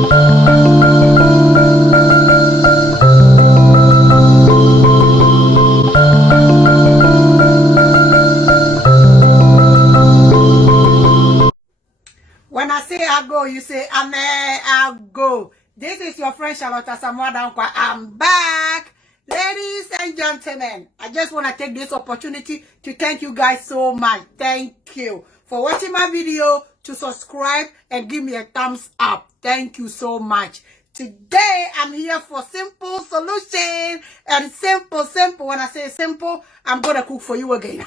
When I say I go, you say Amen, I go. This is your friend Charlotte Samoa. I'm back. Ladies and gentlemen, I just want to take this opportunity to thank you guys so much. Thank you for watching my video, to subscribe and give me a thumbs up. Thank you so much. Today, I'm here for simple solution. And simple. When I say simple, I'm going to cook for you again.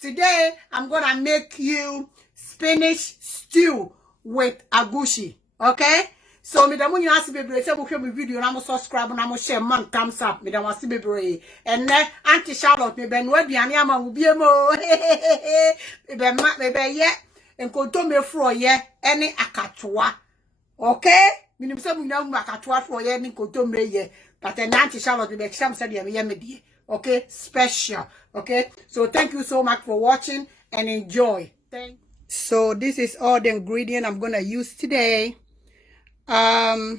Today, I'm going to make you spinach stew with agushi. Okay? So, me da munyi nasi bebre se bukwe mi video na mo subscribe na mo share man thumbs up. Me da wasi bebre. And Auntie Charlotte me be no aduane ama wo bie mo. Me be ye enkonto me fro ye ene akatoa. Okay? Minim se munya mu akatoa fro ye ni enkonto me ye. But Auntie Charlotte me be sham se de me ye me die. Okay? Special. Okay? So, thank you so much for watching and enjoy. So this is all the ingredient I'm gonna use today. I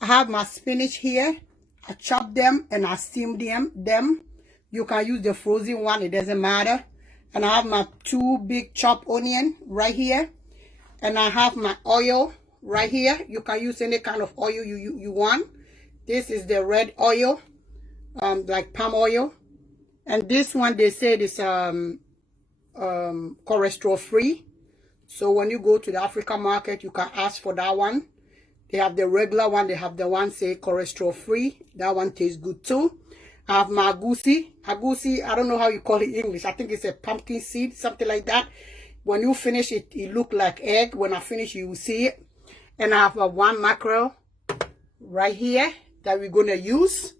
have my spinach here. I chop them and I steam them. You can use the frozen one, it doesn't matter. And I have my 2 big chopped onion right here. And I have my oil right here. You can use any kind of oil you want. This is the red oil, like palm oil. And this one they said is cholesterol free. So when you go to the African market, you can ask for that one. They have the regular one, they have the one say cholesterol free. That one tastes good too. I have my agushi. I don't know how you call it in English. I think it's a pumpkin seed, something like that. When you finish it, it look like egg. When I finish, you will see it. And I have a 1 mackerel right here that we're gonna use.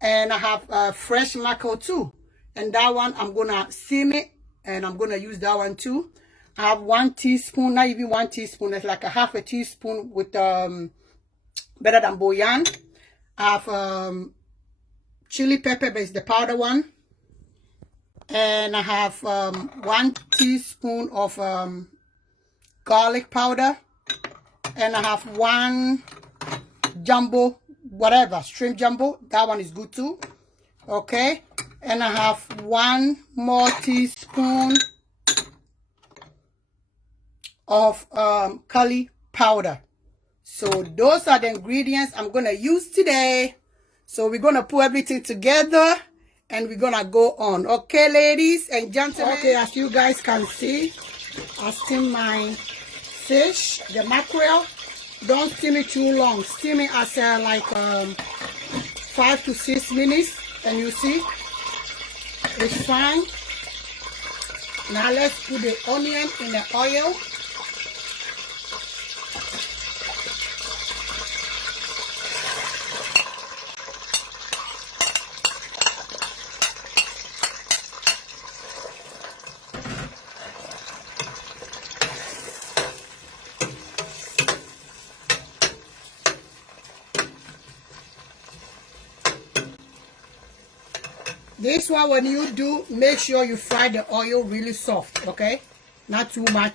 And I have a fresh mackerel too. And that one, I'm gonna steam it. And I'm going to use that one too. I have 1 teaspoon, not even 1 teaspoon. It's like a half a teaspoon with better than bouillon. I have chili pepper, but it's the powder one. And I have 1 teaspoon of garlic powder. And I have 1 jumbo, whatever, shrimp jumbo. That one is good too. Okay. And I have 1 more teaspoon of curry powder. So those are the ingredients I'm going to use today. So we're going to put everything together and we're going to go on. Okay, ladies and gentlemen. Okay, as you guys can see, I steam my fish, the mackerel. Don't steam it too long. Steam it as like 5 to 6 minutes. And you see, it's fine. Now let's put the onion in the oil. This one, when you do, make sure you fry the oil really soft, okay? Not too much.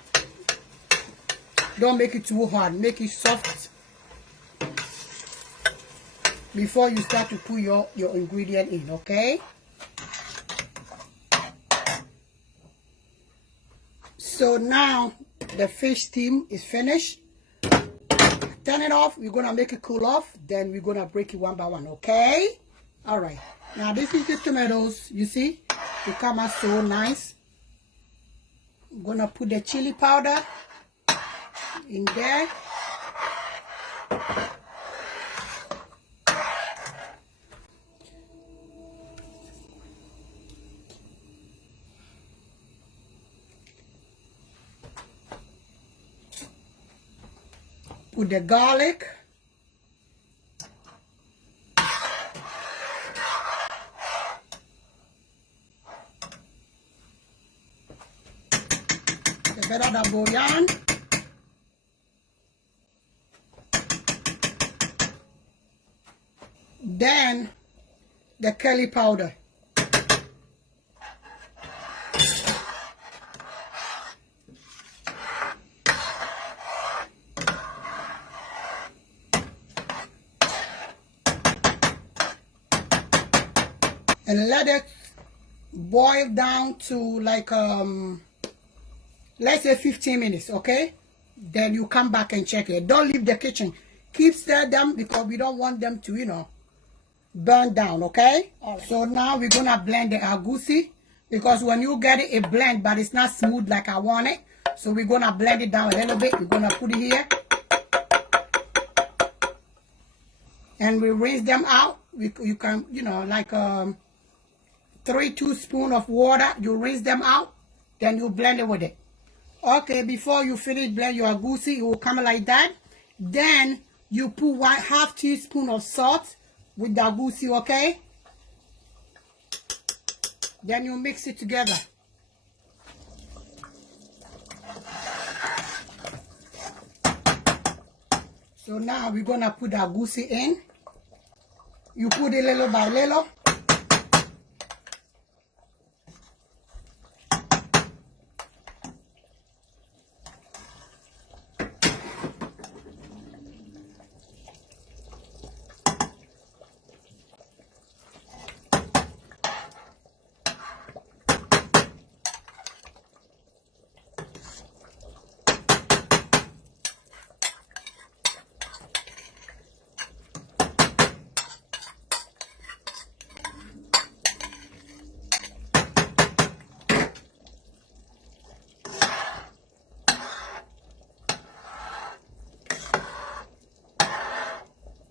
Don't make it too hard. Make it soft before you start to put your ingredient in, okay? So now the fish steam is finished. Turn it off. We're going to make it cool off. Then we're going to break it one by one, okay? All right. Now this is the tomatoes, you see, they come out so nice. I'm gonna put the chili powder in there. Put the garlic. Better than bouillon. Then the curry powder. and let it boil down to like let's say 15 minutes, okay? Then you come back and check it. Don't leave the kitchen. Keep stir them because we don't want them to, you know, burn down, okay? All right. So now we're gonna blend the agusi, because when you get it blend, but it's not smooth like I want it. So we're gonna blend it down a little bit. We're gonna put it here, and we rinse them out. You can, you know, like 3 teaspoons of water. You rinse them out, then you blend it with it. Okay, before you finish blend your agusi, it will come like that. Then you put half teaspoon of salt with the agusi, okay? Then you mix it together. So now we're gonna put the agusi in. You put it little by little.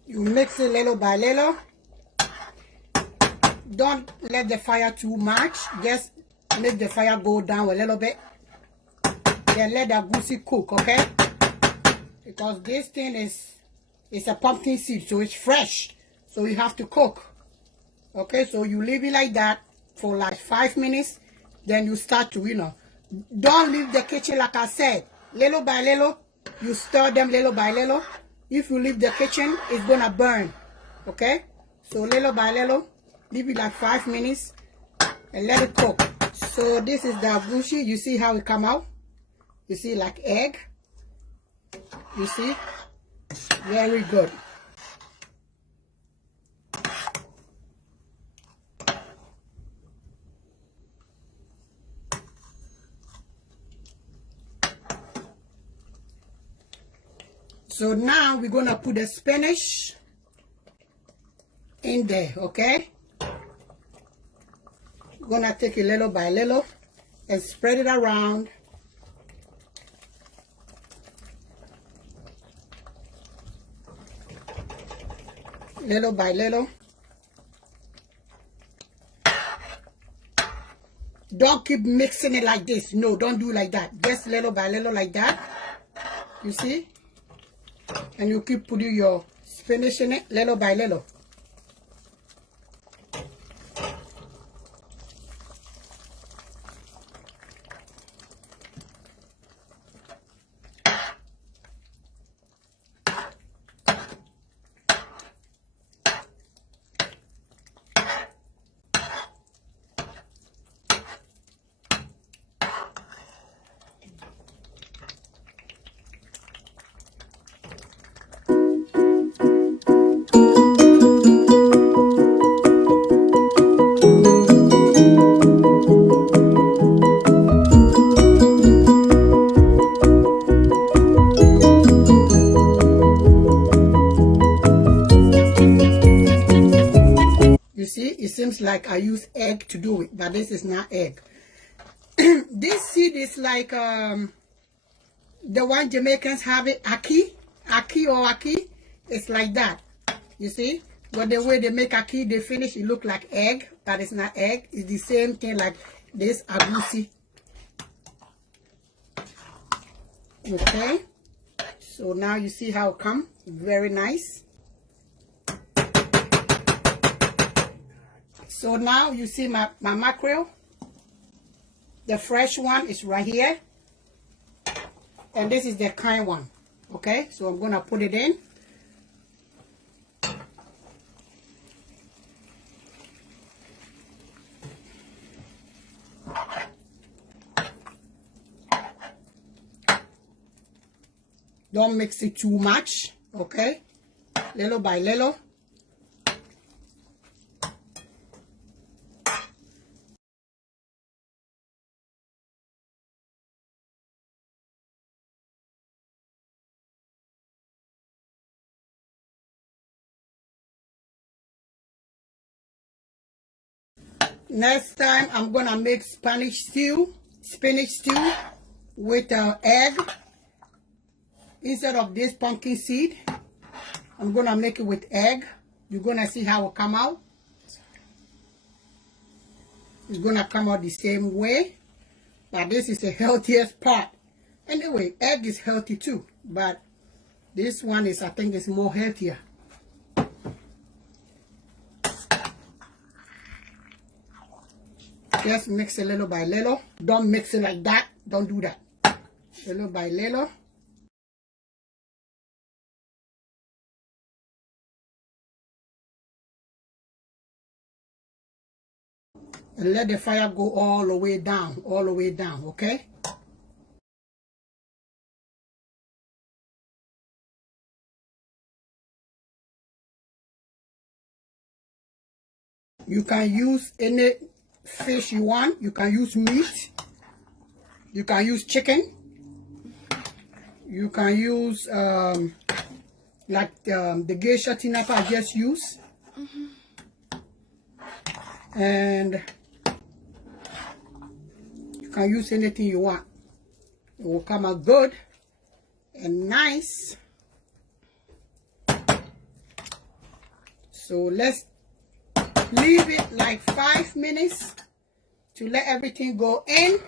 You mix it little by little. Don't let the fire too much. Just make the fire go down a little bit. Then let the agusi cook, okay? Because this thing is a pumpkin seed, so it's fresh. So you have to cook. Okay, so you leave it like that for like 5 minutes. Then you start to, you know, don't leave the kitchen like I said. Little by little, you stir them little by little. If you leave the kitchen, it's gonna burn. Okay? So little by little, leave it like 5 minutes and let it cook. So this is the agushi. You see how it come out? You see, like egg. You see? Very good. So now we're gonna put the spinach in there, okay? We're gonna take it little by little and spread it around. Little by little. Don't keep mixing it like this. No, don't do like that. Just little by little like that. You see? And you keep putting your spinach in it little by little. You see, it seems like I use egg to do it, but this is not egg. This seed is like the one Jamaicans have it, aki or aki. It's like that, you see. But the way they make aki, they finish, it look like egg, but it's not egg. It's the same thing like this agusi. Okay, so now you see how it come. Very nice. So now you see my mackerel. The fresh one is right here. And this is the kind one. Okay, so I'm gonna put it in. Don't mix it too much, okay? Little by little. Next time, I'm gonna make spinach stew with egg. Instead of this pumpkin seed, I'm gonna make it with egg. You're gonna see how it come out. It's gonna come out the same way, but this is the healthiest part. Anyway, egg is healthy too, but this one is, I think, is more healthier. Just mix it little by little. Don't mix it like that. Don't do that. Little by little. And let the fire go all the way down, okay? You can use any fish you want. You can use meat. You can use chicken. You can use like the geisha tinapa I just used. And you can use anything you want. It will come out good and nice. So let's leave it like 5 minutes to let everything go in.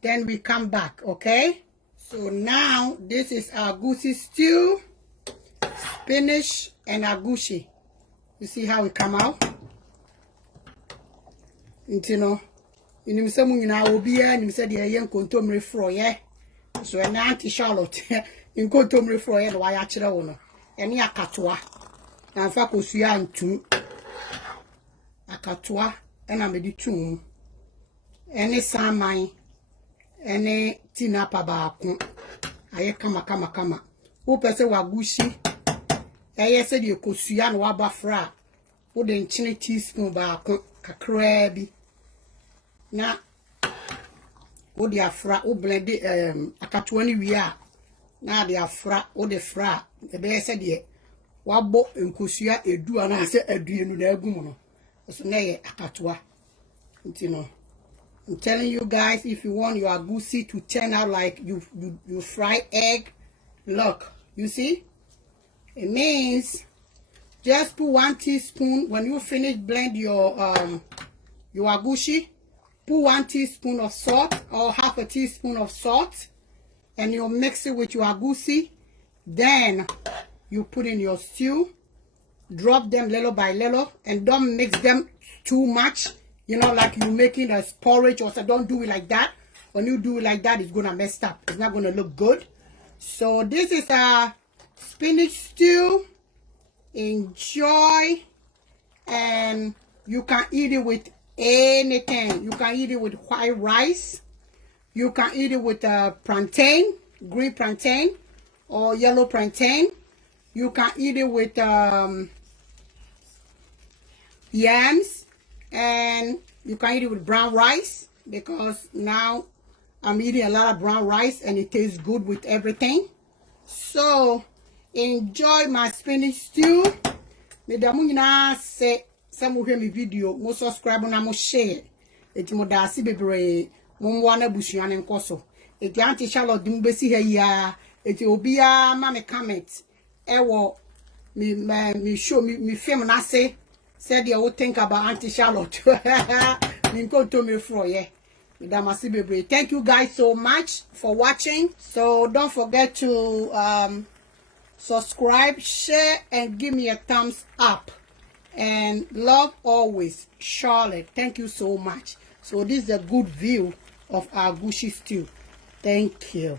Then we come back, okay? So now this is our Agushi stew, spinach and agushi. You see how it come out? You know, you say na obi ya you say the yen kontomre fro ye. So na Auntie Charlotte in kontomre fro ye no wa ya kire wo no. Ene akatoa. Na fa kosua ntum. Akatoa ena me di tum. Ene saman ene tinapa baako. Aye kama. Wo pese wa Agushi. Eye se de kosua no wa ba fra. Wo de nchine teaspoon baako kakra bi. Na wo de afra wo blend akatoa ni wi a na de afra wo de fra e be se de wabo nkosua edu ana se aduenu na agum no so na ye akatoa ntino. I'm telling you guys, if you want your agushi to turn out like you fry egg, look, you see, it means just put 1 teaspoon when you finish blend your agushi. Put 1 teaspoon of salt or half a teaspoon of salt, and you mix it with your agushi. Then you put in your stew, drop them little by little, and don't mix them too much. You know, like you're making a porridge or so. Don't do it like that. When you do it like that, it's gonna mess up. It's not gonna look good. So this is a spinach stew. Enjoy, and you can eat it with anything. You can eat it with white rice. You can eat it with plantain, green plantain or yellow plantain. You can eat it with yams, and you can eat it with brown rice, because now I'm eating a lot of brown rice and it tastes good with everything. So enjoy my spinach stew. Me da mu nyina se mo hwe me video, mo subscribe na mo share. Eti mo da si bebre mo mwa na busuane nkoso. Eti Auntie Charlotte dum besi ha ya. Eti obia ma me comment. Ewo me show me film na say said you would think about Auntie Charlotte. Thank you guys so much for watching. So don't forget to subscribe, share, and give me a thumbs up. And love always, Charlotte. Thank you so much. So this is a good view of our Agushi stew. Thank you.